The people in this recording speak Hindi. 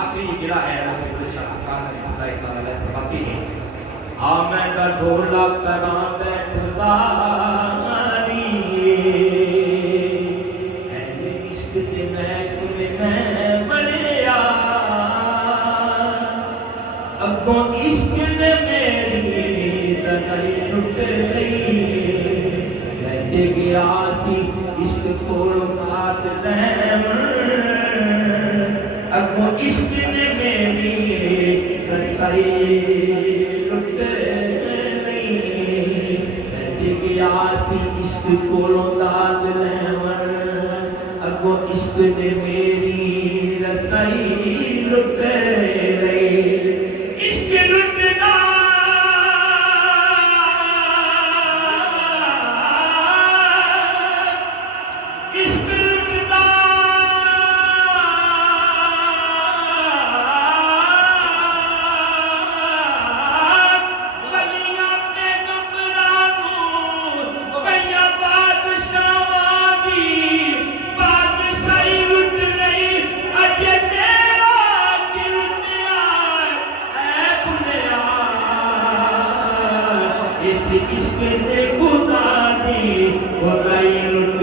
आखिरी गिरा है सरकार ने खुदाई ताला फरमाती है आमन का ढोला करा पे गुजारी ऐ इश्क ते मैं बड़िया अगों इश्क ने मेरी तनाई लुट लई मैं गया सी इश्क कोल बात लैवन अगों इश्क ने मेरी रसाई लुट लई मैं गया सी इश्क कोल दाद लैवन अगों इश्क ने मेरी रसाई लुट लई इश्क लुटदा इश्क ने खुदा दी खुदाई लुट